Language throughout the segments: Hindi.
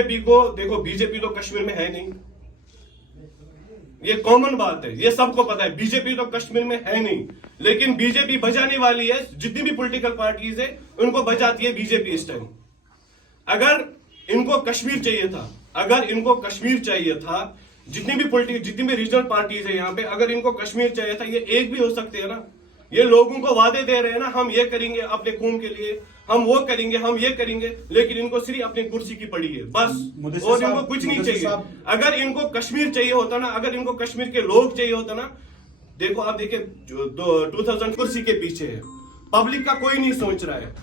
बीजेपी को देखो, बीजेपी तो कश्मीर में है नहीं, ये कॉमन बात है, ये सबको पता है। बीजेपी तो कश्मीर में है नहीं, लेकिन बीजेपी बजाने वाली है। जितनी भी पॉलिटिकल पार्टीज है उनको बजाती है बीजेपी इस टाइम। अगर इनको कश्मीर चाहिए था, अगर इनको कश्मीर चाहिए था, जितनी भी रीजनल पार्टीज है यहाँ पे, अगर इनको कश्मीर चाहिए था, ये एक भी हो सकते हैं ना। ये लोगों को वादे दे रहे हैं ना, हम ये करेंगे अपने कौम के लिए, हम वो करेंगे, हम ये करेंगे, लेकिन इनको सिर्फ अपनी कुर्सी की पड़ी है बस, और इनको कुछ नहीं चाहिए। अगर इनको कश्मीर चाहिए होता ना, अगर इनको कश्मीर के लोग चाहिए होता ना, देखो आप देखिए 2000 कुर्सी के पीछे है, पब्लिक का कोई नहीं सोच रहा है।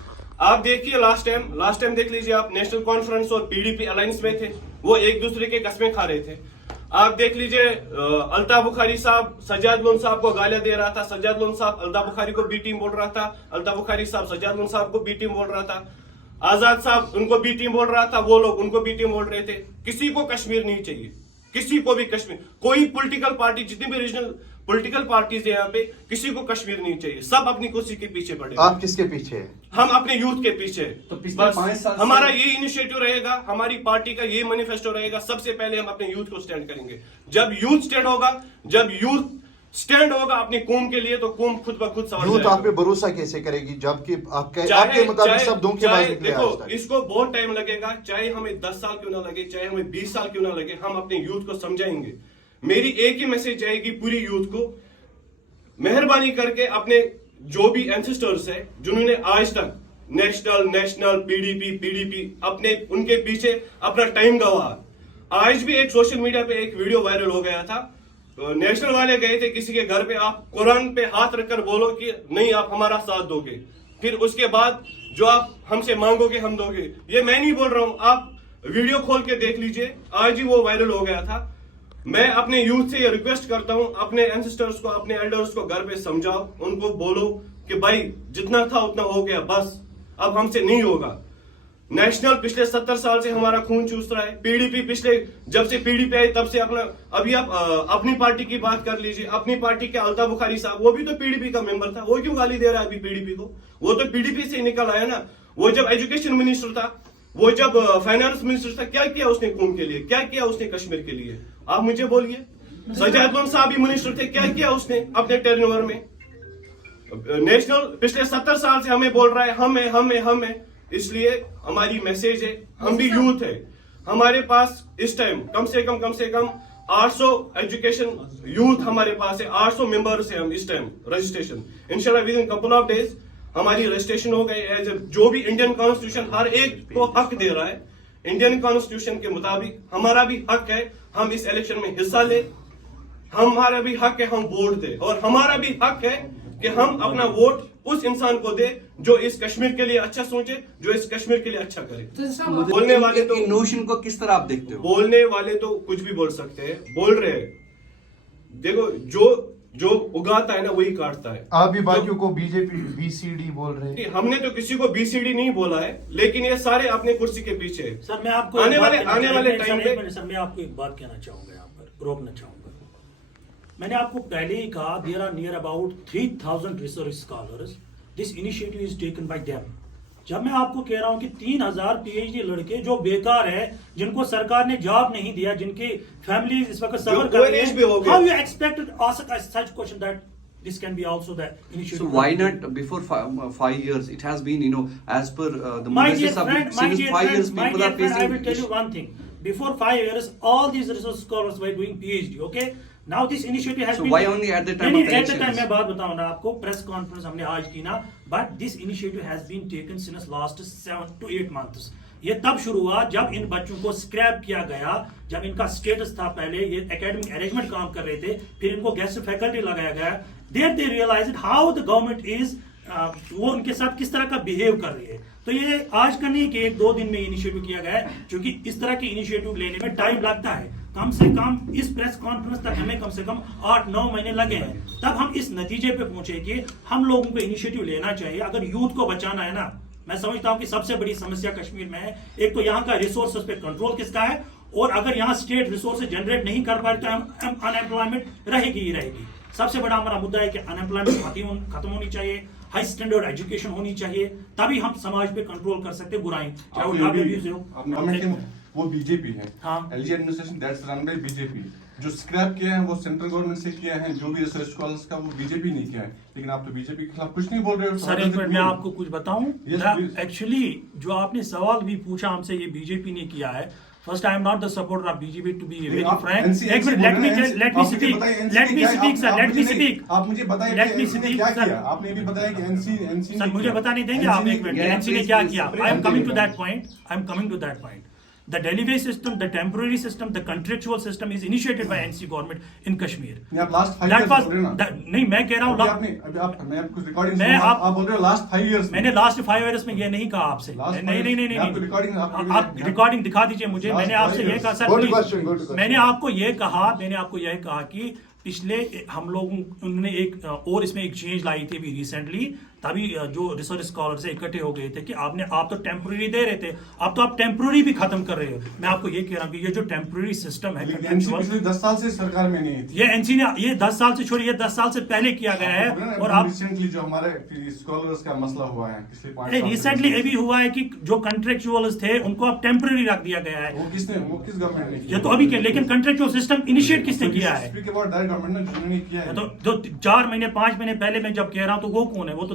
आप देखिए लास्ट टाइम देख लीजिए आप, नेशनल कॉन्फ्रेंस और पीडीपी अलायंस में थे, वो एक दूसरे के कस्में खा रहे थे। आप देख लीजिए अल्ताफ बुखारी साहब सज्जाद लोन साहब को गालियां दे रहा था, सज्जाद लोन साहब अल्ताफ बुखारी को बी टीम बोल रहा था, अल्ताफ बुखारी साहब सज्जाद लोन साहब को बी टीम बोल रहा था, आजाद साहब उनको बी टीम बोल रहा था, वो लोग उनको बी टीम बोल रहे थे। किसी को कश्मीर नहीं चाहिए, किसी को भी कश्मीर, कोई पॉलिटिकल पार्टी, जितनी भी रीजनल पॉलिटिकल पार्टीज है यहाँ पे, किसी को कश्मीर नहीं चाहिए, सब अपनी कुर्सी के पीछे पड़े। आप किसके पीछे हैं? हम अपने यूथ के पीछे। तो पिछले 5 साल हमारा ये इनिशिएटिव रहेगा, हमारी पार्टी का ये मैनिफेस्टो रहेगा, सबसे पहले हम अपने यूथ को स्टैंड करेंगे। जब यूथ स्टैंड होगा, जब यूथ स्टैंड होगा अपनी कौम के लिए, तो कौम खुद ब खुद सवाल यूथ आप पे भरोसा कैसे करेगी जबकि आपके मुताबिक सब धोखेबाज निकले आज तक? इसको बहुत टाइम लगेगा, चाहे हमें 10 साल क्यों ना लगे, चाहे हमें 20 साल क्यों ना लगे, हम अपने यूथ को समझाएंगे। मेरी एक ही मैसेज जाएगी पूरी यूथ को, मेहरबानी करके अपने जो भी एंसेस्टर्स है, जिन्होंने आज तक नेशनल पीडीपी अपने उनके पीछे अपना टाइम गवा। आज भी एक सोशल मीडिया पे एक वीडियो वायरल हो गया था, तो नेशनल वाले गए थे किसी के घर पे, आप कुरान पे हाथ रखकर बोलो कि नहीं आप हमारा साथ दोगे, फिर उसके बाद जो आप हमसे मांगोगे हम दोगे। ये मैं नहीं बोल रहा हूं, आप वीडियो खोल के देख लीजिए, आज ही वो वायरल हो गया था। मैं अपने यूथ से ये रिक्वेस्ट करता हूं, अपने एंसेस्टर्स को, अपने एल्डर्स को घर पे समझाओ, उनको बोलो कि भाई जितना था उतना हो गया, बस अब हमसे नहीं होगा। नेशनल पिछले 70 साल से हमारा खून चूस रहा है, पीडीपी पिछले जब से पीडीपी आई तब से अपना, अभी आप अपनी पार्टी की बात कर लीजिए, अपनी पार्टी के अल्ताफ बुखारी साहब, वो भी तो पीडीपी का मेंबर था, वो क्यों गाली दे रहा है अभी पीडीपी को? वो तो पीडीपी से निकल आया ना। वो जब एजुकेशन मिनिस्टर था, वो जब फाइनेंस मिनिस्टर था, क्या किया उसने कौम के लिए, क्या किया उसने कश्मीर के लिए? आप मुझे बोलिए। सज्जाद लोन साहब भी मिनिस्टर थे, क्या किया उसने अपने टेर्नओवर में? नेशनल पिछले 70 साल से हमें बोल रहा है हम है। इसलिए हमारी मैसेज है, हम भी यूथ है, हमारे पास इस टाइम कम से कम 800 एजुकेशन यूथ हमारे पास है, 800 मेंबर्स है हम इस टाइम रजिस्ट्रेशन। इंशाल्लाह with in couple of days हमारी रजिस्ट्रेशन हो गई है। जो भी इंडियन कॉन्स्टिट्यूशन हर एक को हक दे रहा है, इंडियन कॉन्स्टिट्यूशन के मुताबिक हमारा भी हक है हम इस इलेक्शन में हिस्सा ले, हमारा भी हक है हम वोट दे, और हमारा भी हक है कि हम अपना वोट उस इंसान को दे जो इस कश्मीर के लिए अच्छा सोचे, जो इस कश्मीर के लिए अच्छा करे। तो बोलने वाले तो नोशन को किस तरह आप देखते हो? बोलने वाले तो कुछ भी बोल सकते हैं, बोल रहे हैं। देखो जो उगाता है ना वही काटता है। आप भी बाकियों को बीजेपी बीसीडी बोल रहे हैं? हमने तो किसी को बीसीडी नहीं बोला है, लेकिन ये सारे अपने कुर्सी के पीछे है। सर मैं आपको आने वाले टाइम पे सर मैं आपको एक बात कहना चाहूंगा, यहाँ पर रोकना चाहूंगा। मैंने आपको पहले ही कहा, there are near about 3000 research scholars, this initiative is taken by them. जब मैं आपको कह रहा हूं कि 3000 पीएचडी लड़के जो बेकार है, जिनको सरकार ने जॉब नहीं दिया, जिनकी फैमिली इस वक्त सफर कर रही है, how you expect to ask such question that this can be also the initiative? So why not before 5 years? It has been, as per the my dear since friend, 5 years people are facing. I will tell you one thing. Before 5 years, all these research scholars were doing PhD. Okay. Now this initiative has been. So why only at the time of the at the time elections? मैं बात बताऊँ ना आपको, प्रेस कॉन्फ्रेंस हमने आज की ना, but this initiative has been taken since last 7 to 8 months. ये तब शुरू हुआ जब इन बच्चों को स्क्रैप किया गया, जब इनका स्टेटस था, पहले ये एकेडमिक अरेंजमेंट काम कर रहे थे, फिर इनको गेस्ट फैकल्टी लगाया गया। There they realized how the government is, वो उनके साथ किस तरह का बिहेव कर रही है। तो ये आज का नहीं कि 1-2 दिन में इनिशिएटिव किया गया है, क्योंकि इस तरह के इनिशिएटिव लेने में टाइम लगता है। कम से कम इस प्रेस कॉन्फ्रेंस तक हमें कम से कम 8-9 महीने लगे हैं, तब हम इस नतीजे पे पहुंचे कि हम लोगों को इनिशिएटिव लेना चाहिए। अगर यूथ को बचाना है ना, मैं समझता हूं कि सबसे बड़ी समस्या कश्मीर में है, एक तो यहाँ का रिसोर्सेज पे कंट्रोल किसका है, और अगर यहाँ स्टेट रिसोर्सेज जनरेट नहीं कर पाए तो अनएम्प्लॉयमेंट रहेगी ही रहेगी। सबसे बड़ा हमारा मुद्दा है कि अनएम्प्लॉयमेंट खत्म होनी चाहिए, हाई स्टैंडर्ड एजुकेशन होनी चाहिए, तभी हम समाज पे कंट्रोल कर सकते बुराई, चाहे वो वो बीजेपी है। हाँ। LG administration that's run by BJP. जो स्क्रैप किया है वो सेंट्रल गवर्नमेंट से किया है, जो भी रिसर्च स्कॉलर्स का वो बीजेपी नहीं किया है। लेकिन आप तो बीजेपी के खिलाफ कुछ नहीं बोल रहे हो। सर एक मिनट मैं आपको कुछ बताऊं। Yes, please. एक्चुअली जो आपने सवाल भी पूछा हमसे, ये बीजेपी ने किया है। First I am not the supporter of BJP to be very frank. एक minute let me speak sir, let me speak. आप मुझे बताइए लेट मी एनसी ने स्पीक क्या सर। किया। आपने भी बताया कि एनसी सर मुझे बताने देंगे आप एक मिनट, एनसी ने क्या किया। I am coming to that point. The delivery system, the temporary system, the contractual system is initiated by NC government in Kashmir. आप लास्ट 5 That इयर्स was बोल रहे हो ना। नहीं, मैं कह रहा हूँ अभी आप कुछ रिकॉर्डिंग मैं आप बोल रहे हो लास्ट 5 इयर्स। मैंने लास्ट 5 इयर्स में ये नहीं कहा आपसे। Last नहीं 5 नहीं आपको recording- आप रिकॉर्डिंग दिखा दीजिए मुझे। Last मैंने आपसे 5 ये कहा sir Go to please, question, go to question. मैंने आपको ये कहा कि पिछले हम लोग उन्होंने एक और इसमें एक चेंज लाई थी अभी रिसेंटली, तभी जो रिसर्च स्कॉलर से इकट्ठे हो गए थे कि आप तो टेम्पोररी दे रहे थे, अब तो आप टेम्पोररी भी खत्म कर रहे हो। मैं आपको ये कह रहा हूँ कि ये जो टेम्पोररी सिस्टम है एनसी पिछले 10 साल से सरकार में नहीं थी। ये एनसी ने ये 10 साल से छोड़िए, ये 10 साल से पहले किया गया है। और आप रिसेंटली जो हमारे स्कॉलर्स का मसला हुआ है पिछले 5 साल रिसेंटली ये भी हुआ है कि जो कॉन्ट्रेक्चुअल्स थे उनको अब टेम्पोररी रख दिया गया है। वो किस गवर्नमेंट ने ये तो अभी के, लेकिन कॉन्ट्रेक्चुअल सिस्टम इनिशिएट किसने किया है? स्पीक अबाउट दैट गवर्नमेंट ने जिन्होंने किया है। तो 4 महीने 5 महीने पहले मैं जब कह रहा हूं तो वो कौन है? वो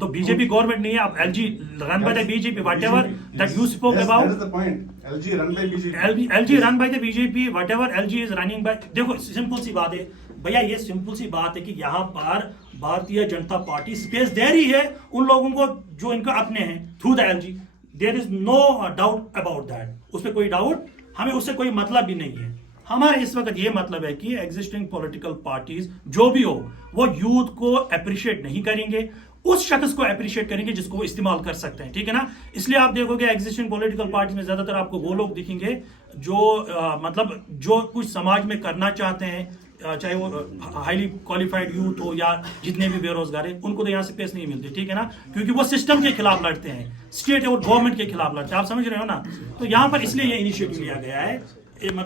तो बीजेपी गवर्नमेंट नहीं है। अब LG run by the BJP, whatever that you spoke about. That is the point. LG run by BJP. LG run by the BJP, whatever LG is running by. देखो सिंपल सी बात है भैया, ये सिंपल सी बात है कि यहाँ पर भारतीय जनता पार्टी स्पेस दे रही है उन लोगों को जो इनका अपने हैं through the LG. There is no doubt about that, उसमें कोई डाउट, हमें उससे कोई मतलब भी नहीं है। हमारा इस वक्त ये मतलब है कि एग्जिस्टिंग पॉलिटिकल पार्टीज जो भी हो वो यूथ को अप्रिशिएट नहीं करेंगे, उस शख्स को अप्रिशिएट करेंगे जिसको वो इस्तेमाल कर सकते हैं, ठीक है ना। इसलिए आप देखोगे एग्जिस्टिंग पॉलिटिकल पार्टीज में ज्यादातर आपको वो लोग दिखेंगे जो मतलब जो कुछ समाज में करना चाहते हैं, चाहे वो हाईली क्वालिफाइड यूथ हो या जितने भी बेरोजगार हैं, उनको तो यहाँ से स्पेस नहीं मिलती, ठीक है ना, क्योंकि वो सिस्टम के खिलाफ लड़ते हैं, स्टेट और गवर्नमेंट के खिलाफ लड़ते हैं। आप समझ रहे हो ना। तो यहाँ पर इसलिए ये इनिशिएटिव लिया गया है। मतलब